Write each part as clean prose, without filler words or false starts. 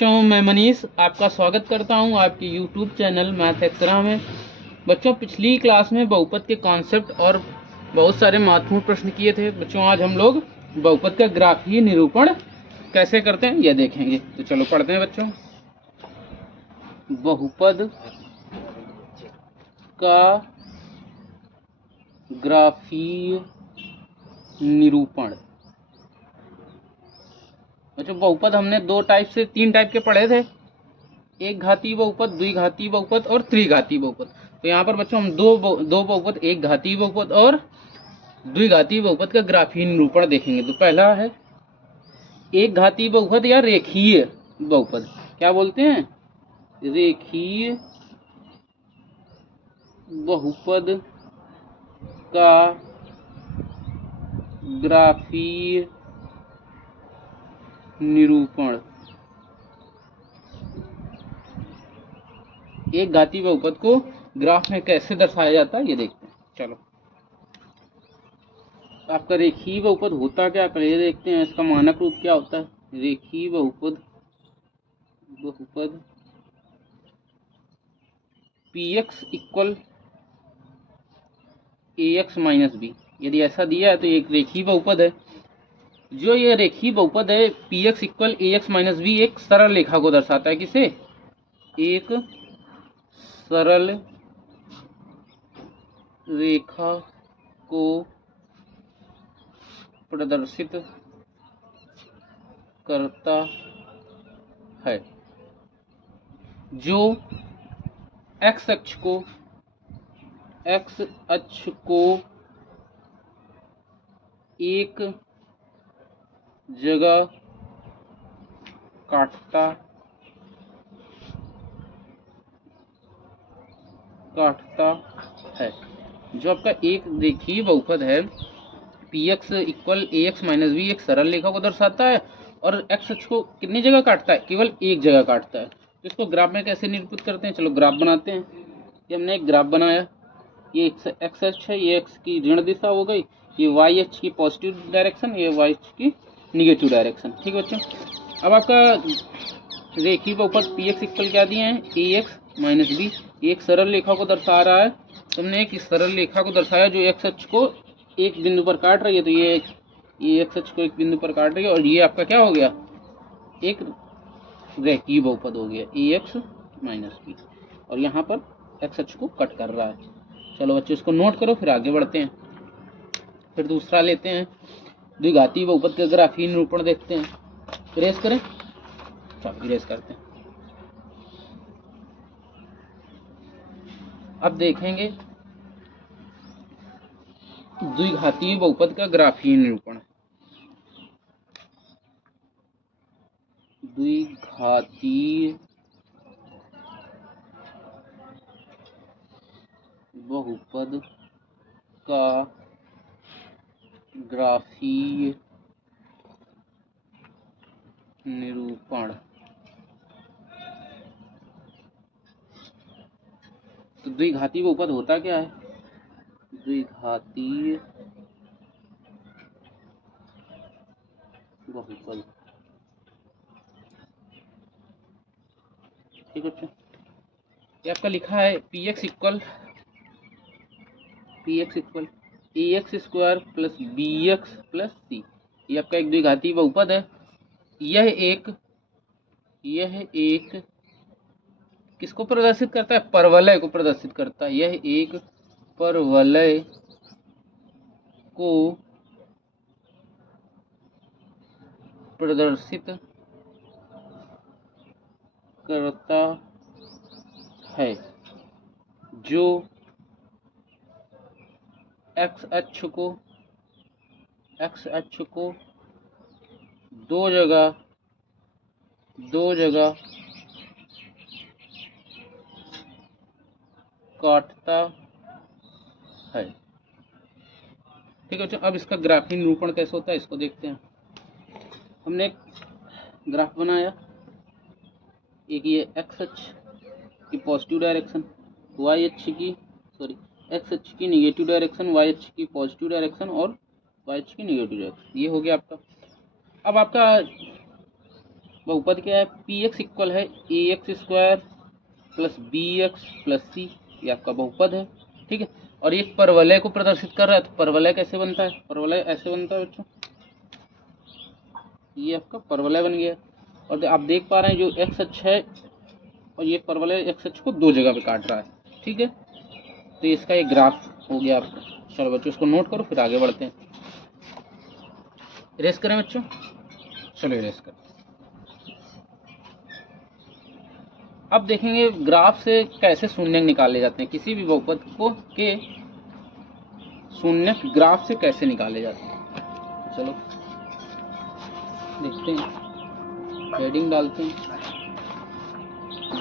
बच्चों, मैं मनीष आपका स्वागत करता हूं आपके YouTube चैनल मैथ एक्सरा में। बच्चों, पिछली क्लास में बहुपद के कॉन्सेप्ट और बहुत सारे महत्वपूर्ण प्रश्न किए थे। बच्चों, आज हम लोग बहुपद का ग्राफीय निरूपण कैसे करते हैं यह देखेंगे। तो चलो पढ़ते हैं बच्चों। बहुपद का ग्राफीय निरूपण। बच्चों, बहुपद हमने तीन टाइप के पढ़े थे। एक घातीय बहुपद, द्विघातीय बहुपद और त्रिघातीय बहुपद। तो यहाँ पर बच्चों हम दो बहुपद, एक घातीय बहुपद और द्विघातीय बहुपद का ग्राफीय निरूपण देखेंगे। तो पहला है एक घातीय बहुपद या रेखीय बहुपद। क्या बोलते हैं? रेखीय बहुपद का ग्राफीय निरूपण। एक घातीय बहुपद को ग्राफ में कैसे दर्शाया जाता है ये देखते हैं। चलो, आपका रेखीय बहुपद होता क्या, पहले देखते हैं। इसका मानक रूप क्या होता है? रेखीय बहुपद px equal ax minus b। यदि ऐसा दिया है तो एक रेखीय बहुपद है। जो ये रेखीय बहुपद है px equal ax minus b एक सरल रेखा को दर्शाता है। किसे? एक सरल रेखा को प्रदर्शित करता है जो x अक्ष को एक जगह काटता है। जो आपका एक रेखीय बहुपद है px equal ax minus b एक सरल रेखा को दर्शाता है और x अक्ष को कितनी जगह काटता है? केवल एक जगह काटता है। तो इसको ग्राफ में कैसे निरूपित करते हैं? चलो ग्राफ बनाते हैं। ये हमने एक ग्राफ बनाया। ये x अक्ष है, ये x की ऋण दिशा हो गई, ये y अक्ष की पॉजिटिव डायरेक्शन, ये y अक्ष की निगेटिव डायरेक्शन। ठीक है बच्चों। अब आपका रेखीय बहुपद px इक्वल क्या दिए हैं? ax minus b। एक सरल रेखा को दर्शा रहा है। तुमने एक सरल रेखा को दर्शाया जो x अक्ष को एक बिंदु पर काट रही है। तो ये x अक्ष को एक बिंदु पर काट रही है और ये आपका क्या हो गया? एक रेखीय बहुपद हो गया ax माइनस b और यहाँ पर x अक्ष को कट कर रहा है। चलो बच्चों, इसको नोट करो, फिर आगे बढ़ते हैं। फिर दूसरा लेते हैं, द्विघातीय बहुपद का ग्राफीय निरूपण देखते हैं। इरेज करें? चलो इरेज करते हैं। अब देखेंगे द्विघातीय बहुपद का ग्राफीय निरूपण। द्विघातीय बहुपद का ग्राफीय निरूपण। तो द्विघातीय बहुपद होता क्या है? द्विघातीय बहुपद, ठीक है। ये आपका लिखा है px equal ax square plus bx plus c। ये आपका एक द्विघातीय बहुपद है। यह एक किसको प्रदर्शित करता है? परवलय को प्रदर्शित करता है। यह एक परवलय को प्रदर्शित करता है जो x अक्ष को दो जगह काटता है। ठीक है बच्चों। अब इसका ग्राफीय निरूपण कैसे होता है इसको देखते हैं। हमने एक ग्राफ बनाया। एक ये x अक्ष की पॉजिटिव डायरेक्शन, y अक्ष की x अक्ष की निगेटिव डायरेक्शन, y अक्ष की पॉजिटिव डायरेक्शन और y अक्ष की निगेटिव डायरेक्शन। ये हो गया आपका। अब आपका बहुपद क्या है, पी एक्स इक्वल है a x square plus b x plus c, ये आपका बहुपद है। ठीक है, और ये परवलय को प्रदर्शित कर रहा है। तो परवलय कैसे बनता है, परवलय ऐसे बनता है बच्चों, ये आपका परवलय बन गया। और आप देख पा रहे हैं जो एक्स अक्ष है और ये परवलय एक्स अक्ष को दो जगह पे काट रहा है। ठीक है, तो इसका एक ग्राफ हो गया आपका। चलो बच्चों इसको नोट करो, फिर आगे बढ़ते हैं। इरेज करें बच्चों, चलो इरेज करें। अब देखेंगे ग्राफ से कैसे शून्य निकाले जाते हैं, किसी भी बहुपद को के शून्य ग्राफ से कैसे निकाले जाते हैं। चलो देखते हैं, हेडिंग डालते हैं,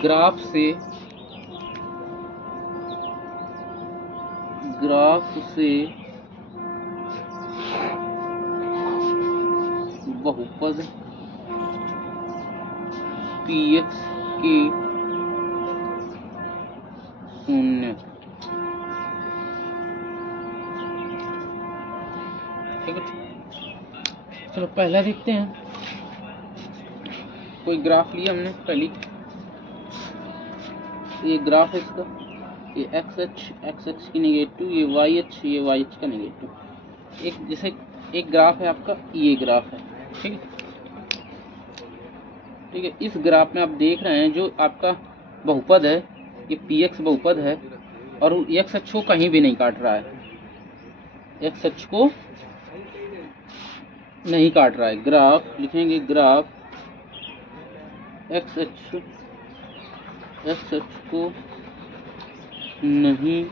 ग्राफ से बहुपद पी एक्स के शून्य। ठीक है, चलो पहला देखते हैं। कोई ग्राफ लिया हमने पहली, ये ग्राफ है इसका, ये एक्स एक्स की नेगेटिव, ये वाई एच का नेगेटिव। एक जैसे एक ग्राफ है आपका, ये ग्राफ है। ठीक है, ठीक है, इस ग्राफ में आप देख रहे हैं जो आपका बहुपद है ये पी एक्स बहुपद है, और एक्स अक्ष को कहीं भी नहीं काट रहा है, एक्स अक्ष को नहीं काट रहा है। ग्राफ लिखेंगे, ग्राफ एक्स अक्ष को नहीं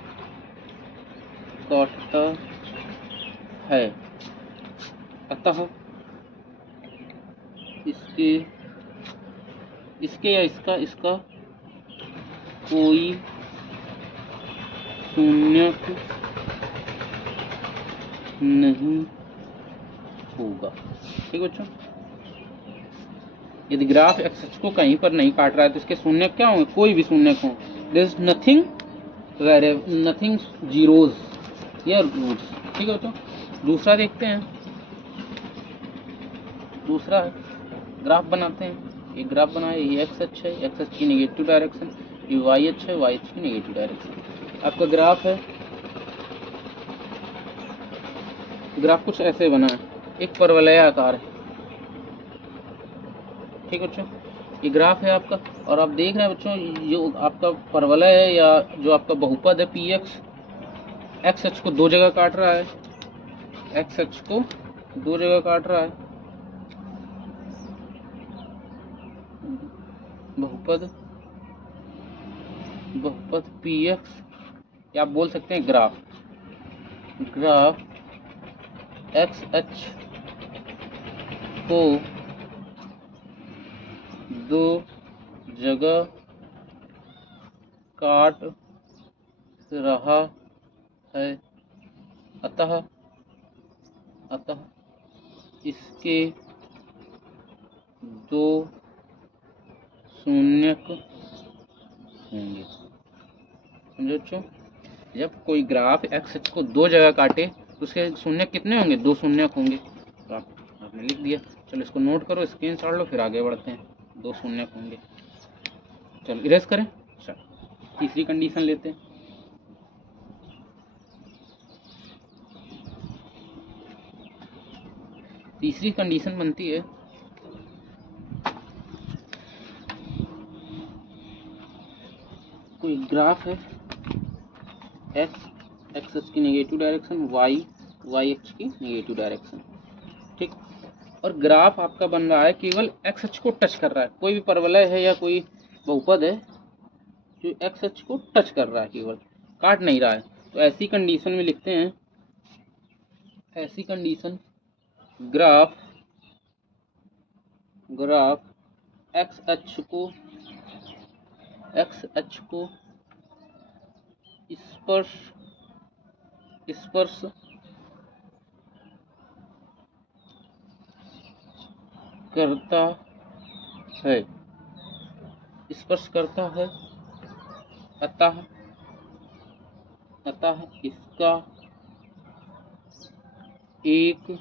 काटता है, अतः इसके या इसका कोई शून्यक नहीं होगा। ठीक है बच्चों, यदि ग्राफ एक्स अक्ष को कहीं पर नहीं काट रहा है तो इसके शून्यक क्या होंगे, कोई भी शून्यक हो। देयर इज नथिंग जीरोज या रूट्स। ठीक है बच्चों, दूसरा देखते हैं। दूसरा ग्राफ बनाते हैं, एक ग्राफ बनाए, ये एक्स अक्ष है, एक्स अक्ष की नेगेटिव डायरेक्शन, ये वाई अक्ष है, वाई अक्ष की नेगेटिव डायरेक्शन। आपका ग्राफ है, ग्राफ कुछ ऐसे बना है, एक परवलय आकार है। ठीक है बच्चों, ये ग्राफ है आपका, और आप देख रहे हैं बच्चों जो आपका परवलय है या जो आपका बहुपद है पी एक्स, एक्स अक्ष को दो जगह काट रहा है, एक्स अक्ष को दो जगह काट रहा है। बहुपद पी एक्स, या आप बोल सकते हैं ग्राफ एक्स अक्ष को दो जगह काट रहा है, अतः इसके दो शून्यक होंगे। समझो बच्चों, जब कोई ग्राफ एक्स अक्ष को दो जगह काटे तो उसके शून्यक कितने होंगे, दो शून्यक होंगे। तो आपने लिख दिया। चलो इसको नोट करो, स्क्रीनशॉट लो, फिर आगे बढ़ते हैं। दो शून्यक होंगे। चलो इरेज करें। चलो तीसरी कंडीशन लेते हैं। तीसरी कंडीशन बनती है, कोई ग्राफ है, एक्स अक्ष की नेगेटिव डायरेक्शन, वाई अक्ष की नेगेटिव डायरेक्शन। ठीक, और ग्राफ आपका बन रहा है केवल एक्स अक्ष को टच कर रहा है। कोई भी परवलय है या कोई बहुपद है जो एक्स अक्ष को टच कर रहा है, केवल काट नहीं रहा है। तो ऐसी कंडीशन में लिखते हैं, ऐसी कंडीशन ग्राफ एक्स अक्ष को स्पर्श करता है, अतः इसका एक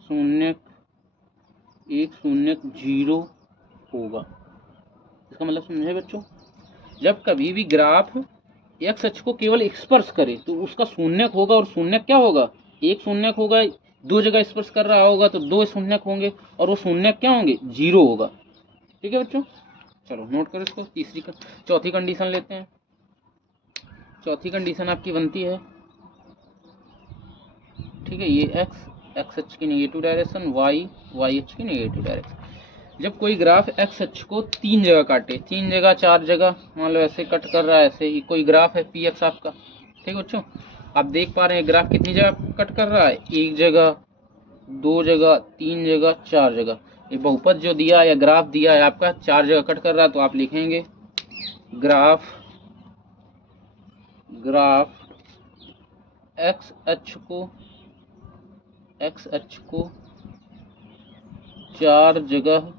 शून्यक एक शून्यक 0 होगा। इसका मतलब समझे बच्चों, जब कभी भी ग्राफ एक्स अक्ष को केवल स्पर्श करे तो उसका शून्यक होगा, और शून्यक क्या होगा, एक शून्यक होगा। दो जगह स्पर्श कर रहा होगा तो दो शून्यक होंगे, और वो शून्यक क्या होंगे, 0 होगा। ठीक है बच्चों, चलो नोट करो इसको। चौथी कंडीशन लेते हैं। चौथी कंडीशन आपकी बनती है, ठीक है, ये एक्स अक्ष की नेगेटिव डायरेक्शन, वाई अक्ष की नेगेटिव डायरेक्शन। जब कोई ग्राफ एक्स अक्ष को 3 जगह काटे, 3 जगह 4 जगह, मान लो ऐसे कट कर रहा है, ऐसे ही कोई ग्राफ है पी एक्स आपका, ठीक है बच्चों, आप देख पा रहे हैं ग्राफ कितनी जगह कट कर रहा है, 1 जगह, 2 जगह, 3 जगह, 4 जगह। ये बहुपद जो दिया है या ग्राफ दिया है आपका 4 जगह कट कर रहा है, तो आप लिखेंगे ग्राफ एक्स अक्ष को 4 जगह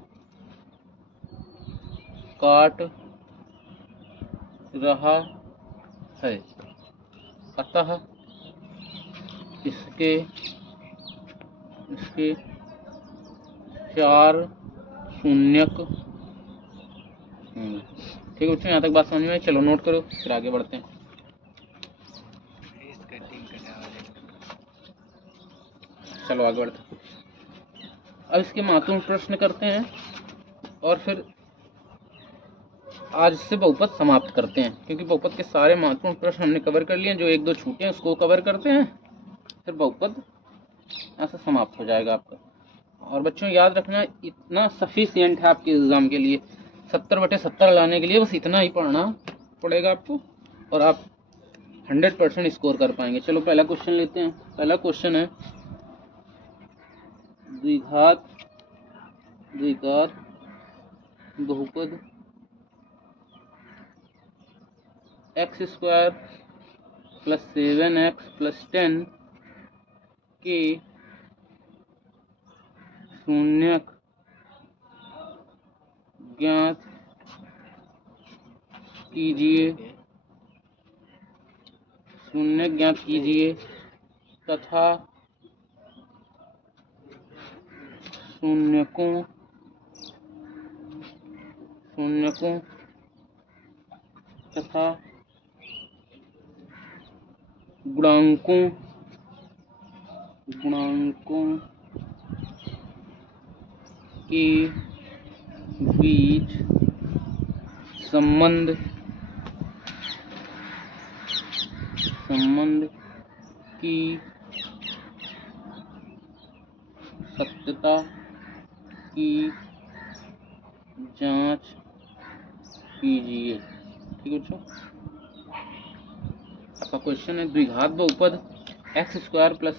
काट रहा है, अतः इसके 4 शून्यक होंगे। ठीक है बच्चों, यहाँ तक बात समझ में आई। चलो नोट करो, फिर आगे बढ़ते हैं। चलो आगे बढ़ते हैं। अब इसके महत्वपूर्ण प्रश्न करते हैं और फिर आज से बहुपद समाप्त करते हैं, क्योंकि बहुपद के सारे महत्वपूर्ण प्रश्न हमने कवर कर लिए। जो 1-2 छूटे हैं उसको कवर करते हैं, फिर बहुपद ऐसा समाप्त हो जाएगा आपका। और बच्चों याद रखना, इतना सफिशिएंट है आपके एग्जाम के लिए, 70/70 लाने के लिए बस इतना ही पढ़ना पड़ेगा आपको, और आप 100% स्कोर कर पाएंगे। चलो पहला क्वेश्चन लेते हैं। पहला क्वेश्चन है द्विघात बहुपद x² + 7x + 10 के शून्यक ज्ञात कीजिए तथा शून्यकों तथा गुणांकों के बीच संबंध की सत्यता की जांच कीजिए। ठीक है बच्चों, आपका क्वेश्चन है द्विघात बहुपद x² +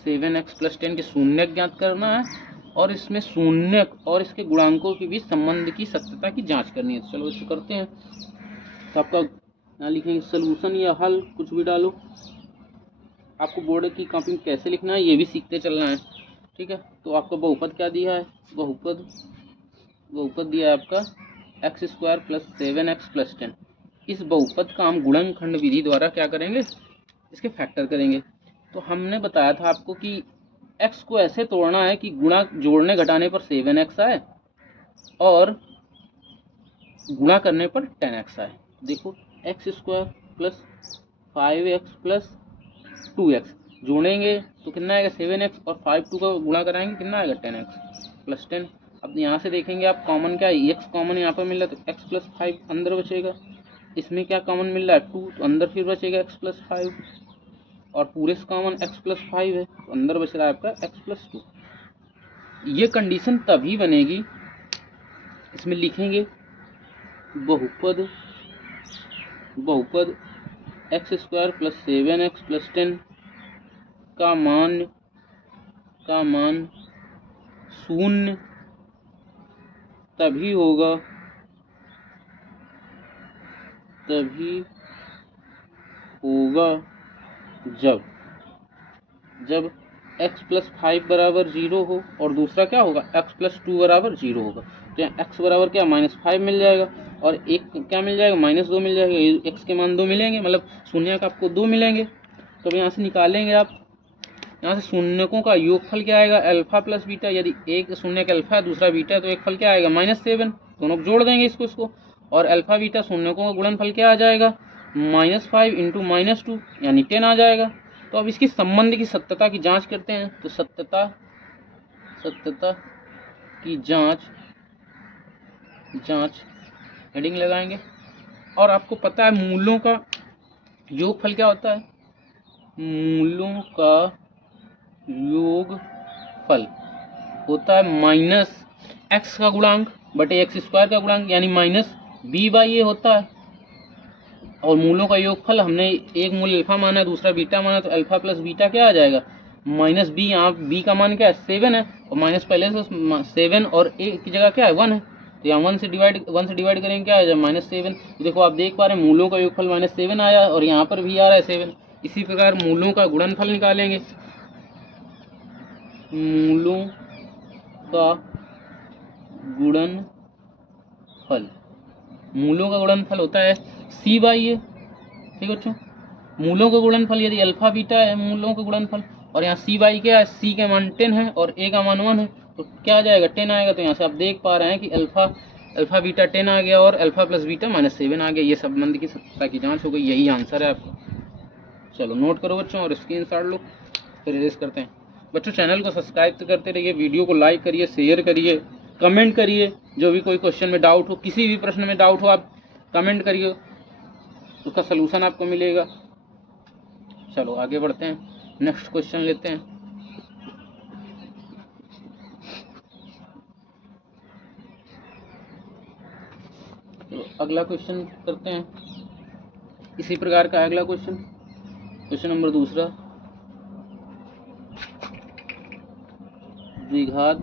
7x + 10 के शून्यक ज्ञात करना है, और इसमें शून्यक और इसके गुणांकों के बीच संबंध की सत्यता की जांच करनी है। चलो इसको करते हैं। तो आपका यहाँ लिखेंगे सलूशन या हल, कुछ भी डालो। आपको बोर्ड की कॉपी में कैसे लिखना है ये भी सीखते चलना है। ठीक है, तो आपका बहुपद क्या दिया है, बहुपद दिया है आपका x² + 7x + 10। इस बहुपद का हम गुणनखंड विधि द्वारा क्या करेंगे, इसके फैक्टर करेंगे। तो हमने बताया था आपको कि x को ऐसे तोड़ना है कि गुणा जोड़ने घटाने पर 7x आए और गुणा करने पर 10x आए। देखो x² + 5x + 2x जोड़ेंगे तो कितना आएगा 7x, और 5 2 का गुणा कराएंगे कितना आएगा 10x + 10। अब यहाँ से देखेंगे आप कॉमन क्या है, x कॉमन यहाँ पर मिल रहा है तो x + 5 अंदर बचेगा। इसमें क्या कॉमन मिल रहा है 2, तो अंदर फिर बचेगा x + 5, और पूरे से कॉमन x + 5 है तो अंदर बच रहा है आपका x + 2। ये कंडीशन तभी बनेगी, इसमें लिखेंगे बहुपद x² + 7x + 10 का मान 0 तभी होगा जब x + 5 = 0 हो, और दूसरा क्या होगा x + 2 = 0 होगा। तो यहाँ x बराबर क्या -5 मिल जाएगा, और एक क्या मिल जाएगा -2 मिल जाएगा। x के मान 2 मिलेंगे, मतलब शून्य का आपको 2 मिलेंगे। तो अब यहाँ से निकालेंगे आप यहाँ से शून्यकों का योगफल क्या आएगा, अल्फा प्लस बीटा। यदि एक शून्य का अल्फा है दूसरा बीटा है तो एक फल क्या आएगा, -7। दोनों को जोड़ देंगे इसको। और अल्फा बीटा शून्यकों का गुणनफल क्या आ जाएगा, -5 इंटू -2 यानी 10 आ जाएगा। तो अब इसकी संबंध की सत्यता की जांच करते हैं। तो सत्यता की जांच हेडिंग लगाएंगे। और आपको पता है मूलों का योगफल क्या होता है, मूलों का योगफल होता है -x का गुणांक बटे x² का गुणांक यानी -b/a होता है। और मूलों का योगफल हमने एक मूल अल्फा माना है दूसरा बीटा माना है, तो अल्फा प्लस बीटा क्या आ जाएगा, -b। यहाँ b का मान क्या है, 7 है, और माइनस पहले से 7 और a की जगह क्या है, 1 है। तो यहाँ 1 से डिवाइड करेंगे क्या आ जाएगा, -7। तो देखो आप देख पा रहे हैं मूलों का योगफल -7 आया और यहाँ पर भी आ रहा है 7। इसी प्रकार मूलों का गुणनफल निकालेंगे। मूलों का गुणनफल होता है c/a। ठीक है बच्चों, मूलों का गुणनफल यदि अल्फा बीटा है मूलों का गुणनफल, और यहाँ c/, क्या है, c का मान 10 है और a का मान 1 है, तो क्या आ जाएगा, 10 आएगा। तो यहाँ से आप देख पा रहे हैं कि अल्फा बीटा 10 आ गया और अल्फा प्लस बीटा -7 आ गया। ये संबंध की सत्यता की जांच हो गई, यही आंसर है आपका। चलो नोट करो बच्चों और स्क्रीनशॉट लो, फिर रेस करते हैं। बच्चों चैनल को सब्सक्राइब करते रहिए, वीडियो को लाइक करिए, शेयर करिए, कमेंट करिए। जो भी कोई क्वेश्चन में डाउट हो, किसी भी प्रश्न में डाउट हो, आप कमेंट करिए, उसका सलूशन आपको मिलेगा। चलो आगे बढ़ते हैं, नेक्स्ट क्वेश्चन लेते हैं। तो अगला क्वेश्चन करते हैं, इसी प्रकार का अगला क्वेश्चन नंबर दूसरा। द्विघात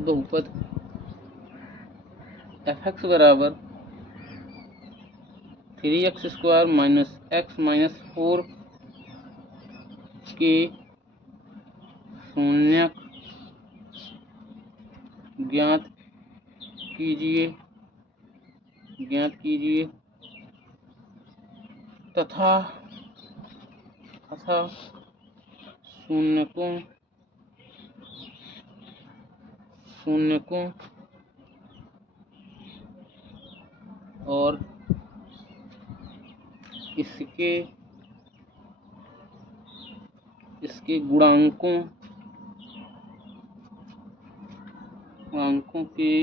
बहुपद fx बराबर 3x² - x - 4 के शून्यक ज्ञात कीजिए तथा शून्यकों और इसके गुणांकों के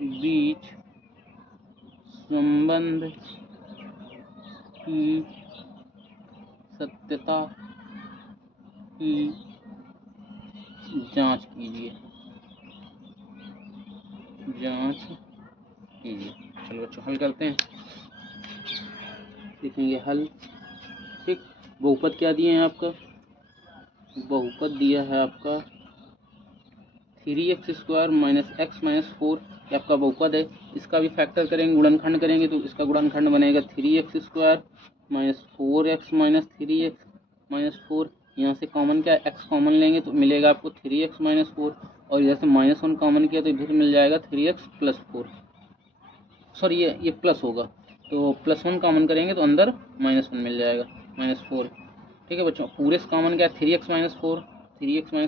बीच संबंध की सत्यता की जांच कीजिए। चलो बच्चों हल करते हैं, देखेंगे हल। ठीक, बहुपद क्या दिए हैं आपका, बहुपद दिया है आपका 3x² - x - 4, ये आपका बहुपद है। इसका भी फैक्टर करेंगे, गुणनखंड करेंगे, तो इसका गुणनखंड बनेगा 3x² - 4x - 3x - 4। यहाँ से कॉमन क्या है, x कॉमन लेंगे तो मिलेगा आपको 3x - 4, और इधर से -1 कॉमन किया तो इधर मिल जाएगा 3x + 4। सॉरी ये प्लस होगा, तो +1 कॉमन करेंगे तो अंदर -1 मिल जाएगा, -4। ठीक है बच्चों, पूरे से कॉमन क्या है, 3x -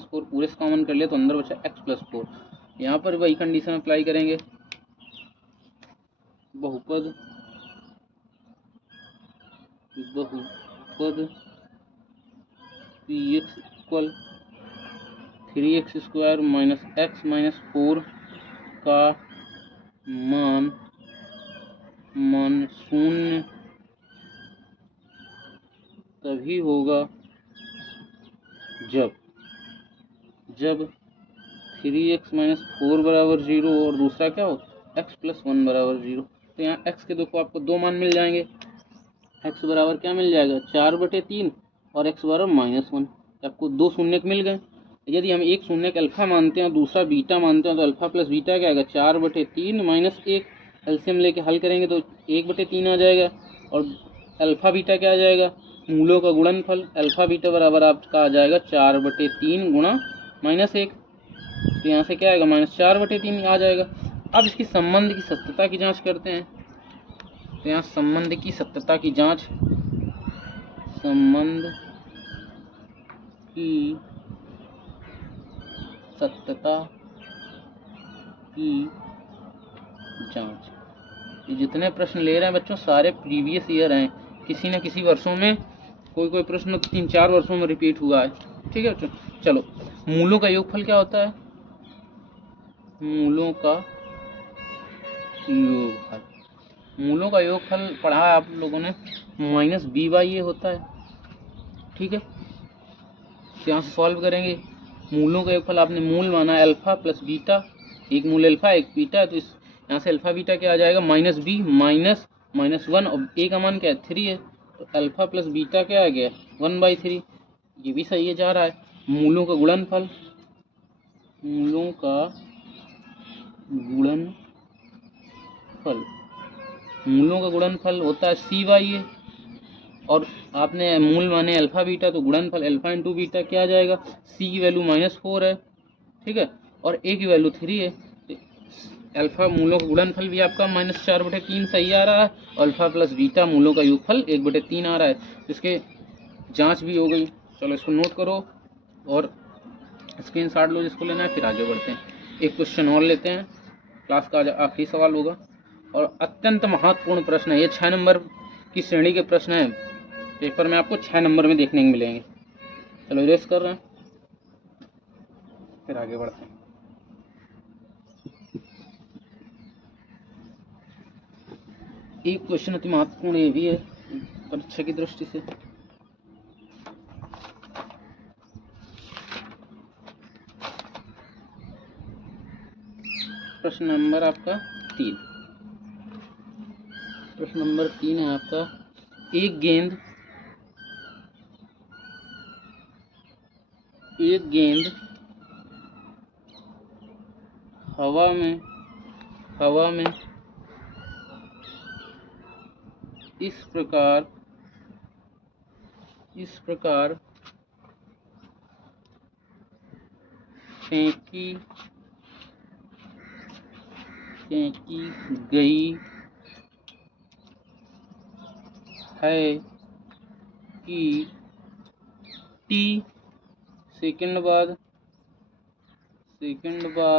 4 पूरे से कॉमन कर लिया तो अंदर बचा x + 4। यहाँ पर वही कंडीशन अप्लाई करेंगे, बहुपद px = 3x² - x - 4 का मान शून्य तभी होगा जब 3x - 4 = 0 और दूसरा क्या हो, x + 1 = 0। तो यहाँ x के देखो आपको दो मान मिल जाएंगे, x बराबर क्या मिल जाएगा, 4/3 और x बराबर -1। आपको दो शून्यक मिल गए। यदि हम एक शून्यक अल्फा मानते हैं दूसरा बीटा मानते हैं तो अल्फा प्लस बीटा क्या आएगा, 4/3 - 1। एलसीएम लेके हल करेंगे तो 1/3 आ जाएगा, और अल्फा बीटा क्या आ जाएगा, मूलों का गुणनफल अल्फा बीटा बराबर आपका आ जाएगा 4/3 गुणा -1। तो यहाँ से क्या आएगा, -4/3 आ जाएगा। अब इसकी संबंध की सत्यता की जांच करते हैं। तो यहाँ संबंध की सत्यता की जांच संबंध की सत्यता की जांच। ये जितने प्रश्न ले रहे हैं बच्चों सारे प्रीवियस ईयर हैं, किसी न किसी वर्षों में कोई प्रश्न 3-4 वर्षों में रिपीट हुआ है। ठीक है बच्चों, चलो मूलों का योगफल क्या होता है? मूलों का योगफल, मूलों का योगफल पढ़ा है आप लोगों ने, -b/a होता है। ठीक है, यहाँ से सॉल्व करेंगे। मूलों का योगफल आपने मूल माना है अल्फा प्लस बीटा, एक मूल अल्फा एक बीटा है, तो इस यहाँ से अल्फा बीटा क्या आ जाएगा? -b -1, और a का मान क्या है? 3 है, तो अल्फा प्लस बीटा क्या आ गया? 1/3। ये भी सही है, जा रहा है। मूलों का गुणनफल, मूलों का गुणनफल, मूलों का गुणनफल होता है c/a, और आपने मूल माने अल्फा बीटा, तो गुणनफल अल्फा इंटू बीटा क्या आ जाएगा? c की वैल्यू -4 है, ठीक है, और a की वैल्यू 3 है। अल्फा मूलों का गुणनफल भी आपका -4/3 सही आ रहा है, अल्फा प्लस बीटा मूलों का योगफल 1/3 आ रहा है। इसके जांच भी हो गई। चलो इसको नोट करो और स्क्रीनशॉट लो जिसको लेना है, फिर आगे बढ़ते हैं। एक क्वेश्चन और लेते हैं, क्लास का आखिरी सवाल होगा और अत्यंत महत्वपूर्ण प्रश्न है। ये 6 नंबर की श्रेणी के प्रश्न हैं, पेपर में आपको 6 नंबर में देखने को मिलेंगे। चलो इरेज कर रहे हैं, फिर आगे बढ़ते हैं। एक क्वेश्चन अति महत्वपूर्ण ये भी है परीक्षा की दृष्टि से। प्रश्न नंबर आपका 3, प्रश्न नंबर 3 है आपका, एक गेंद हवा में इस प्रकार फेंकी गई है कि t सेकंड बाद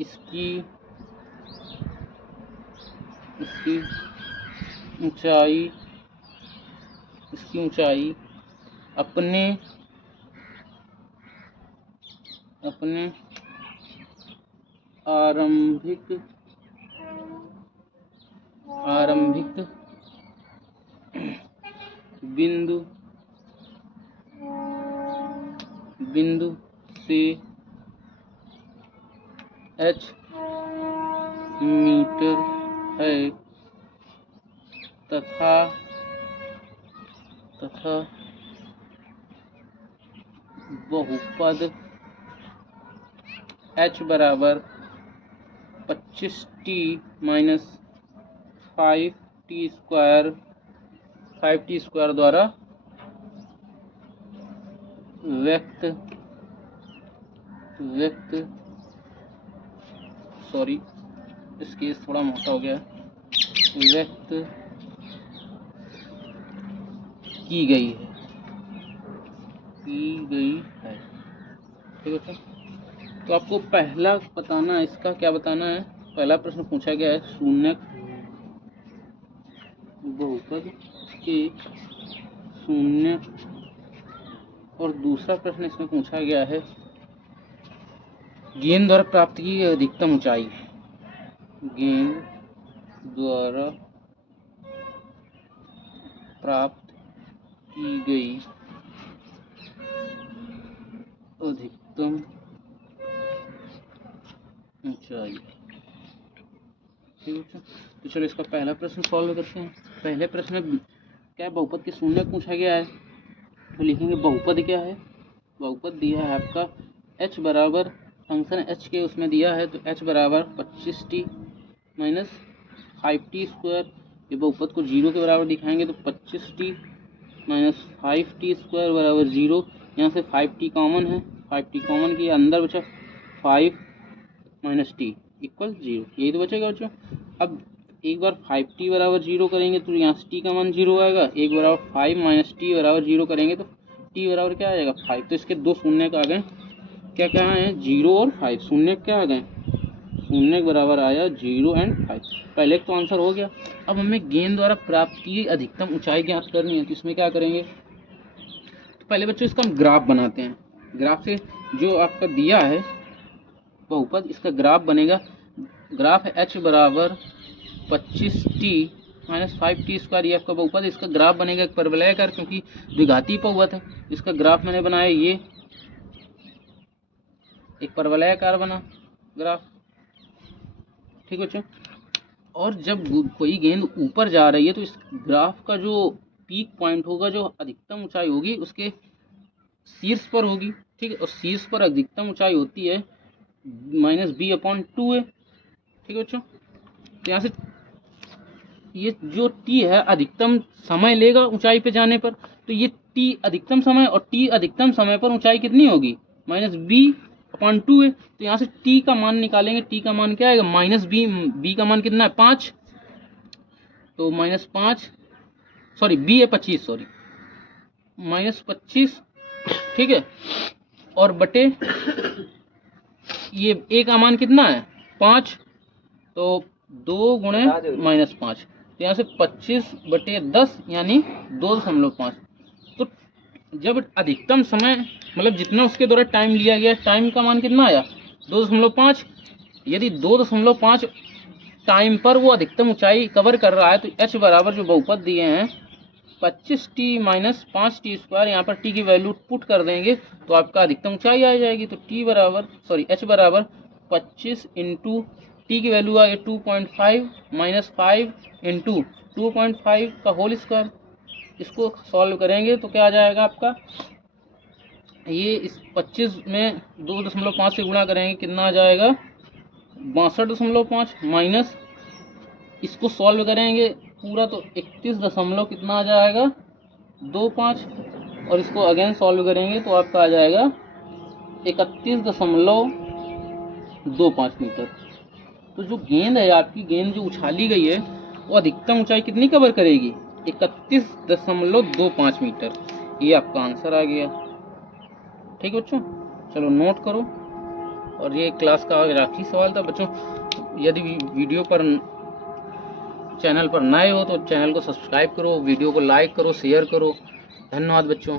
इसकी ऊंचाई अपने आरंभिक बिंदु से h मीटर है तथा बहुपद h बराबर 25t - 5t स्क्वायर द्वारा व्यक्त सॉरी स्केच थोड़ा मोटा हो गया, व्यक्त की गई है। ठीक है, तो आपको पहला बताना है, इसका क्या बताना है? पहला प्रश्न पूछा गया है शून्यक बहुपद के शून्यक, और दूसरा प्रश्न इसमें पूछा गया है गेंद द्वारा प्राप्त की अधिकतम ऊंचाई। गेंद द्वारा प्राप्त की गई अधिकतम ऊंचाई। ठीक है, तो चलो इसका पहला प्रश्न सॉल्व करते हैं। पहले प्रश्न में क्या बहुपद के शून्यक पूछा गया है, तो लिखेंगे बहुपद क्या है? बहुपद दिया है आपका h बराबर फंक्शन h के उसमें दिया है, तो h बराबर 25t - 5t स्क्वायर। ये बहुपद को 0 के बराबर दिखाएंगे तो 25t - 5t स्क्वायर बराबर 0। यहाँ से 5t कॉमन है, 5t कॉमन किया, अंदर बचा 5 - t = 0, यही तो बचेगा बच्चों। अब एक बार 5t बराबर 0 करेंगे तो यहाँ से t का मान 0 आएगा। एक बराबर 5 माइनस टी बराबर 0 करेंगे तो t बराबर क्या आ जाएगा 5। तो इसके दो शून्य का आ गए, क्या क्या है 0 और 5। शून्य क्या आ गए, शून्य के बराबर आया 0 एंड 5। पहले तो आंसर हो गया। अब हमें गेंद द्वारा प्राप्त की अधिकतम ऊंचाई ज्ञात करनी है, तो इसमें क्या करेंगे, तो पहले बच्चों इसका हम ग्राफ बनाते हैं। ग्राफ से जो आपका दिया है बहुपद, इसका ग्राफ बनेगा। ग्राफ है h बराबर 25t माइनस 5t स्क्वायर, ये आपका बहुपद। इसका ग्राफ बनेगा एक परवलयाकार, क्योंकि द्विघाती बहुपद है। इसका ग्राफ मैंने बनाया, ये एक परवलयाकार बना ग्राफ, ठीक बच्चों। और जब कोई गेंद ऊपर जा रही है तो इस ग्राफ का जो पीक पॉइंट होगा, जो अधिकतम ऊंचाई होगी, उसके शीर्ष पर होगी, ठीक है। और शीर्ष पर अधिकतम ऊंचाई होती है -b/2 है, ठीक है बच्चों। तो यहाँ से ये जो t है अधिकतम समय लेगा ऊंचाई पे जाने पर, तो ये t अधिकतम समय और t अधिकतम समय पर ऊंचाई कितनी होगी -b/2 है। तो यहाँ से t का मान निकालेंगे, t का मान क्या आएगा -b का मान कितना है 5, तो -5 सॉरी b है 25, सॉरी -25, ठीक है। और बटे ये a का मान कितना है 5, तो 2 गुणे -5, तो यहाँ से 25/10 यानी 2.5। तो जब अधिकतम समय मतलब जितना उसके द्वारा टाइम लिया गया, टाइम का मान कितना आया 2.5। यदि 2.5 टाइम पर वो अधिकतम ऊंचाई कवर कर रहा है, तो h बराबर जो बहुपद दिए हैं 25t माइनस 5t स्क्वायर, यहाँ पर t की वैल्यू पुट कर देंगे तो आपका अधिकतम ऊंचाई आ जाएगी। तो h बराबर 25 इंटू टी की वैल्यू आई 2.5 माइनस 5 इंटू 2.5 का होल स्क्वायर। इसको सॉल्व करेंगे तो क्या आ जाएगा आपका, ये इस 25 में 2.5 से गुणा करेंगे, कितना आ जाएगा 62.5 माइनस, इसको सॉल्व करेंगे पूरा तो 31 कितना आ जाएगा 25, और इसको अगेन सॉल्व करेंगे तो आपका आ जाएगा 31.25 मीटर। तो जो गेंद है आपकी, गेंद जो उछाली गई है वो अधिकतम ऊंचाई कितनी कवर करेगी 31.25 मीटर। ये आपका आंसर आ गया, ठीक है बच्चों। चलो नोट करो। और ये क्लास का आखिरी सवाल था बच्चों। यदि वीडियो पर चैनल पर नए हो तो चैनल को सब्सक्राइब करो, वीडियो को लाइक करो, शेयर करो। धन्यवाद बच्चों।